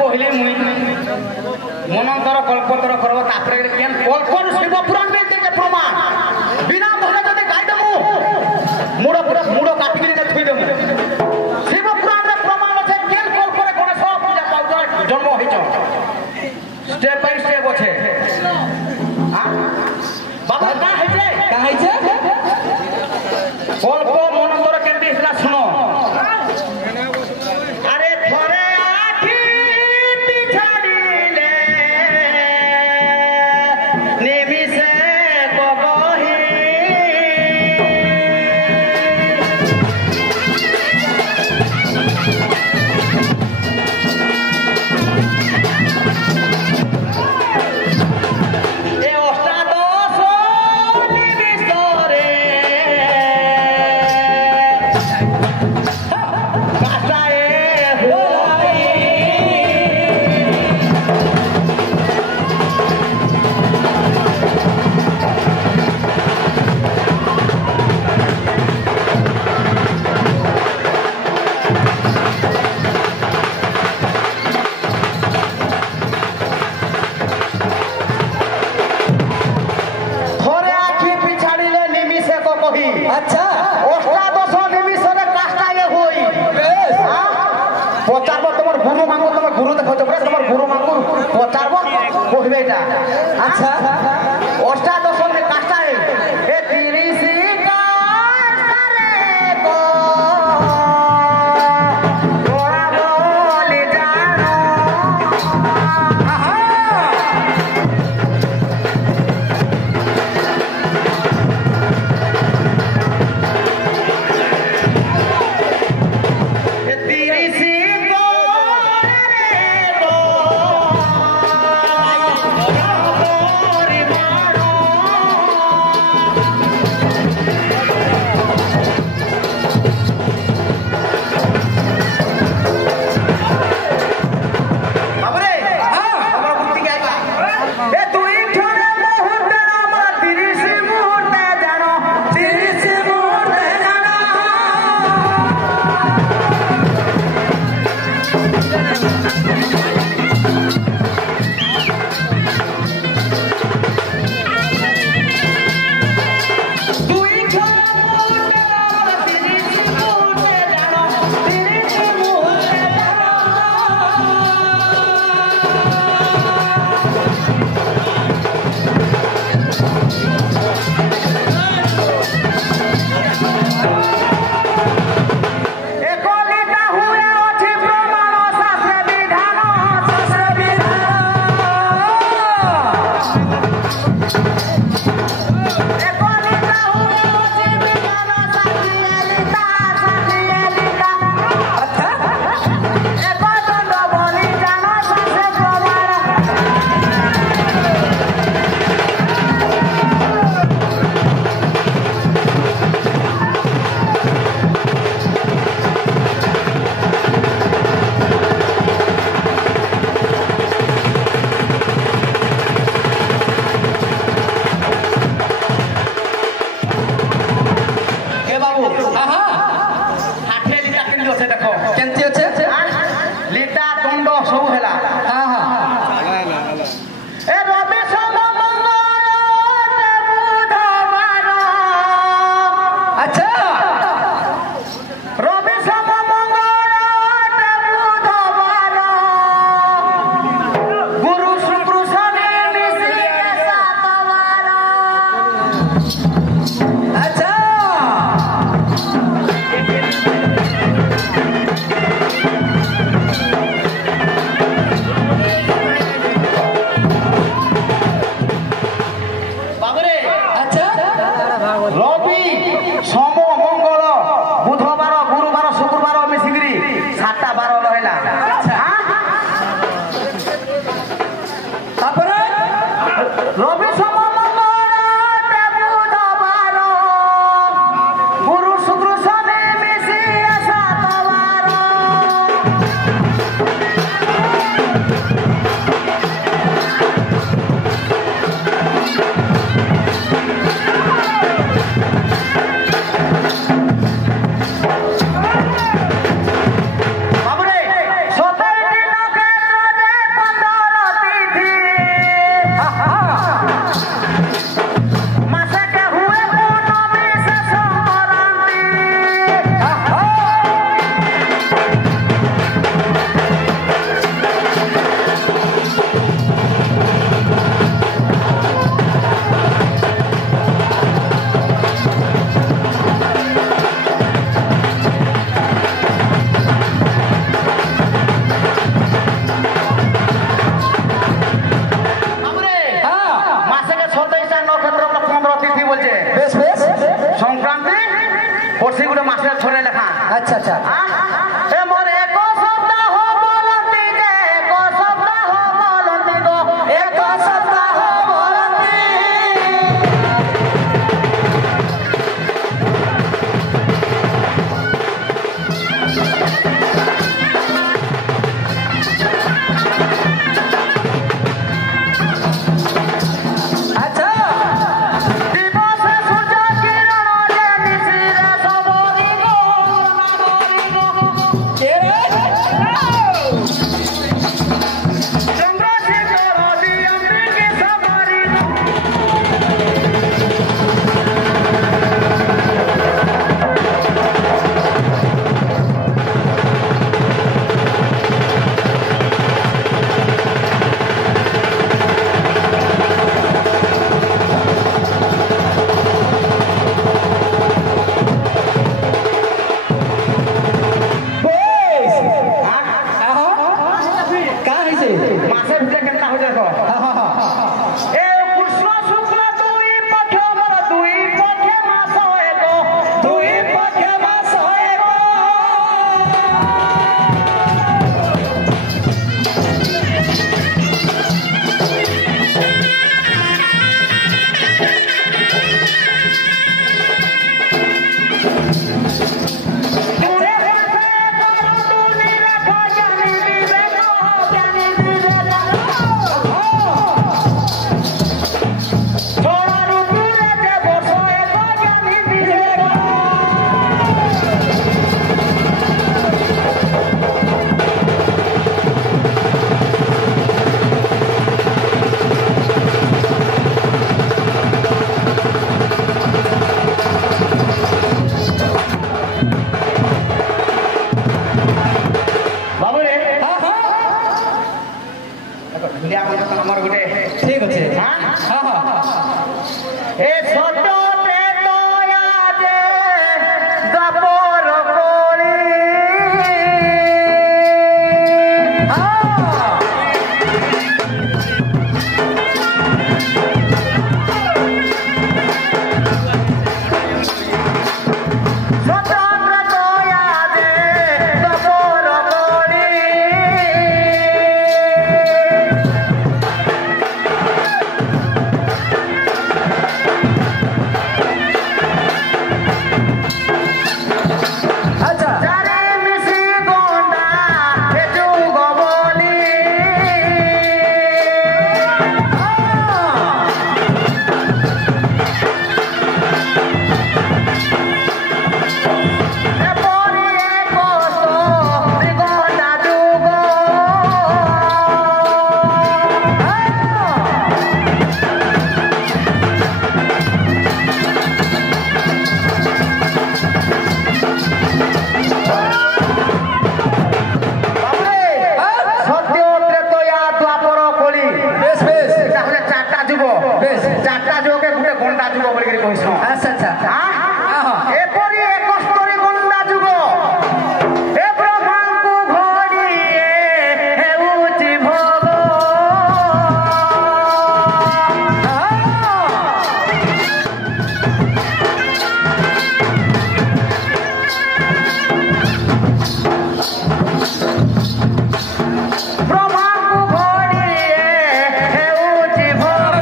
कहली मुई मनंतर कल्पतर करब तापरे केन कल्पन शिव पुराण में के प्रमाण बिना भले जदि गाई देमु मुड़ काटी के थई देमु शिव पुराण में प्रमाण আছে केन कल्परे गणेश पूजा पाउछ जन्म होइछ स्टेप बाय स्टेप আছে हां बाबा का है कल्प मनंतर केन दिसला सुनो अरे थोरे आखी पिछाड़ीले निमिषे बबही ए अष्टादश निमिषरे अच्छा अष्टादश निमिषरे काष्टाये होई पचारब तुम्हार गुरु मांगो तुम्हार गुरु देखो तुम्हार गुरु मांगो पचारब कहबे এটা अच्छा अष्टादश में काष्टाये ए 30 काष्टारे को तोरा बोले जानो अच्छा अच्छा ए मोर एक सप्ताह बोलती गे एक सप्ताह बोलती गो एक सप्ताह बोलती अच्छा दिवस सूर्य किरण जे निशिरे सबोदी गो नागोरी गो के रे चंद्रशेखर दियंबिके सवारी गो बेस आहा का है से मासे भितर केतना हो जाय हां ए कृष्ण शुक्ल दुई पक्ष मोर दुई पक्ष मास एक दुई पक्ष मास एक तुरे पासे तुनी रे ज्ञानी विवेक ज्ञानी विवेक थोड़ा रूप रे दे बसो एक ज्ञानी विवेक बाबू रे हां हां ढुलिया मन तो हमर गुटे ठीक আছে हां हां हां ए छोटो ते तोया जे दपोर कोली हां स्वतंत्र तोया जे दपोर कोली अच्छा चारे मिसी गोंडा हे जुगो बोली ए पोरी ए कोस्तो त्रिगोंडा जुगो বাবরে সত্য ত্রেতয়া দ্বাপর কলি বেশ বেশ তাহলে চারটা যুগ বেশ। চারটা যুগে গুটে ঘন্টা যুগ বলি কইছ আচ্ছা আচ্ছা আহা। এপরি একস্তরি ঘন্টা যুগ এ ব্রহ্মাঙ্কু ঘড়িয়ে হেউচি ভোগ ব্রহ্মাঙ্কু ঘড়িয়ে হেউচি ভোগ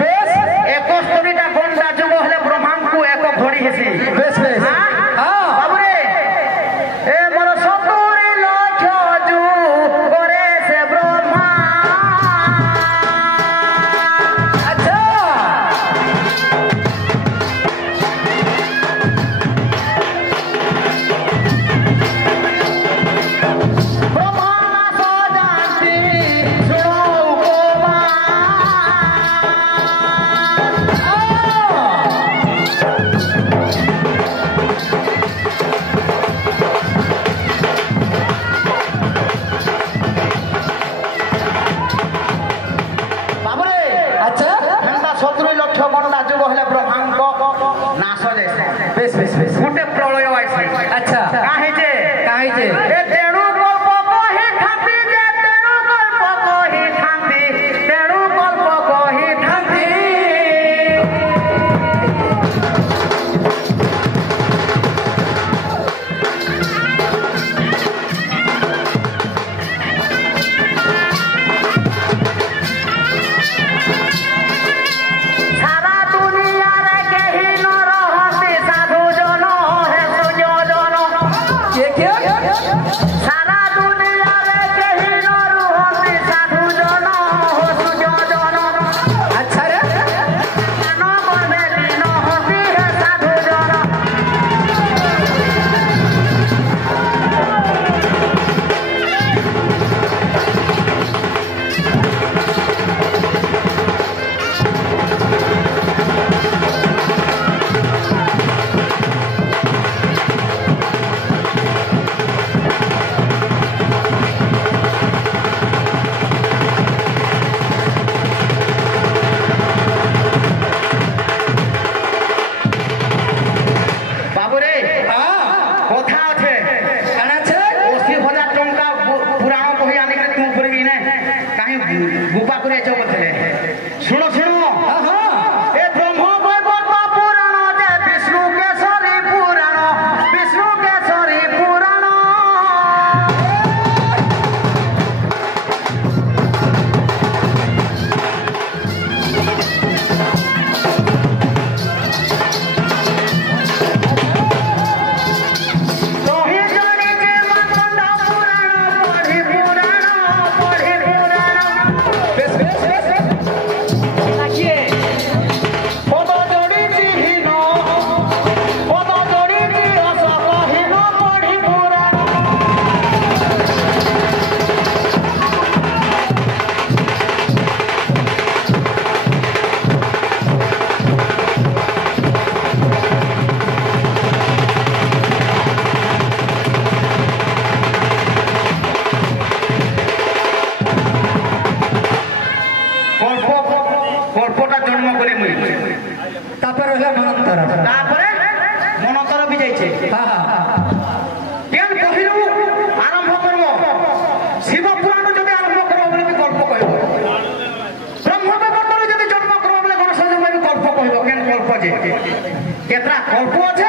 বেশ 71টা ঘন্টা যুগ হলে ব্রহ্মাঙ্কু এক ঘড়ি হেসি বেশ বেশ হ্যাঁ বাবুরে এ মোর 70 লক্ষ যুগ করে সে ব্রহ্মা আচ্ছা ব্রহ্মা সজান্তি শুনো উপমা বাবুরে আচ্ছা ঘন্টা 70 লক্ষ ঘন্টা যুগ হলে ব্রহ্মাঙ্ক নাশ হয়ে বেশ বেশ বেশ গোটে প্রলয় আইছে আচ্ছা কাহে যে তারপরে হলো মনন্তর তারপরে মনন্তর বি যাইছে কেন কহিলু আরম্ভ করব শিব পুরাণ যদি আরম্ভ করব বলে গল্প কইব ব্রহ্মদেবর যদি জন্ম করব বলে গণেশ জন্ম গল্প কইব কেন গল্প যে কেতরা গল্প আছে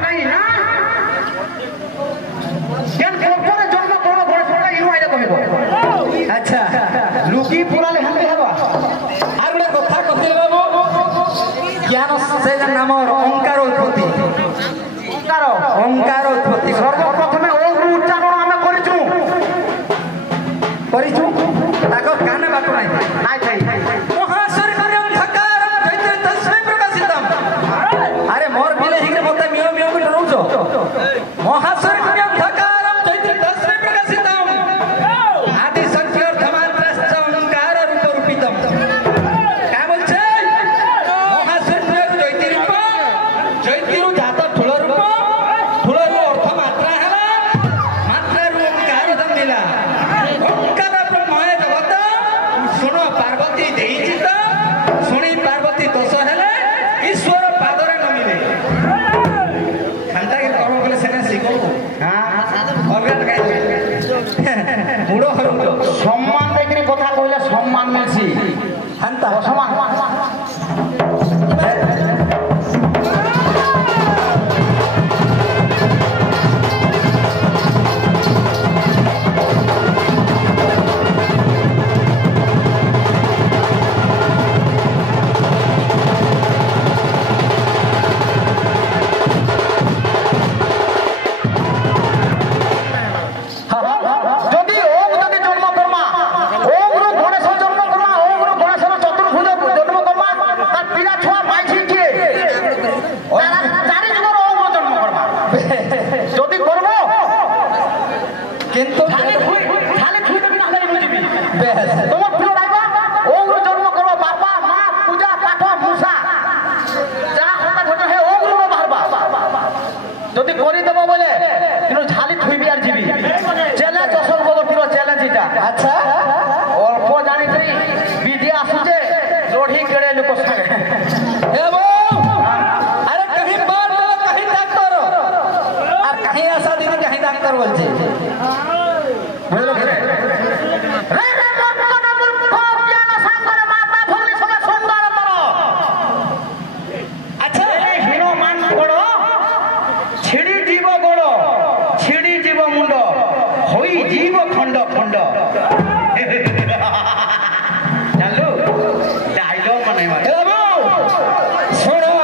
কাই না কেন গল্পরে জন্ম করব গণেশ ইনু আইলে কহিব আচ্ছা লুকি পুরালে হেতে হেবা আর গোটে কথা কহিলে বাবু জ্ঞান সে নাম ওঙ্কার উৎপত্তি ওঙ্কার উৎপত্তি সর্বপ্রথমে ওম উচ্চারণ আমি করিছু তাকে কানে বাটু নাই নাই থাই মহাশূন্যম ধকারম চৈত্র তস্মৈ প্রকাশিতম আরে মোর বিলে হিগরে মতে মিও মিও করে রহুছ মহাশূন্যম ধকারম চৈত্র তস্মৈ প্রকাশিতম আদি সত্য অর্থমাত্রশ্চ ওঙ্কার রূপ রূপিতম কা বলছে মহাশূন্যর জ্যোতিরূপ জ্যোতিরু জাত ঠুল রূপ ঠুলরু অর্থ মাত্রা হেলা মাত্রারু ওঙ্কার জন্মিলা ওঙ্কার ব্রহ্ময় জগত শুনো পার্বতী দেইছি তো শুনি পার্বতী দোষ হেলে ঈশ্বর পাদরে নমিলে খান্তা কি করব বলে সেনে শিখো অলগা গাইছে মুড়ো হরুন সম্মান দেখি কথা কইলে সম্মান মিলছি খান্তা অসম্মান যদি ওম যদি জন্ম করমা ওম রু গণেশ জন্ম করমা ওম রু গণেশের চতুর্ভুজ জন্ম করমা তার পিলা ছুয়া পাইছি কি তারা চারি যুগর ওম রু জন্ম করমা যদি করব কিন্তু খালি খুই দেবি না খালি বুঝিবি বেশ তোমার প্রিয় রাইবা ওম রু জন্ম করব বাবা মা পূজা পাঠ মূষা যা কথা ঘটে হে ওম রু বারবা যদি করি দেব বলে কিন্তু ঝালি থুইবি আর জিবি চ্যালেঞ্জ অসল বগটির চ্যালেঞ্জ এটা আচ্ছা অল্প জানিকরি বিধি আসুছে লড়ি কেড়ে লোক সাথে हे बो अरे कहीं बात करो कहीं डॉक्टर और कहीं ऐसा दीदी कहीं डॉक्टर बोलছে বুঝলো কি রে রে রে মন মূর্খ জ্ঞান সাগর মাতা ভগ্নি সবে সুন্দর কর अच्छा এই হিরো মান বড় ছিড়ি জীব বড় ছিড়ি জীব মুন্ড হই জীব খণ্ড খণ্ড জানলু ডাইলগ মানে हे बो सुनो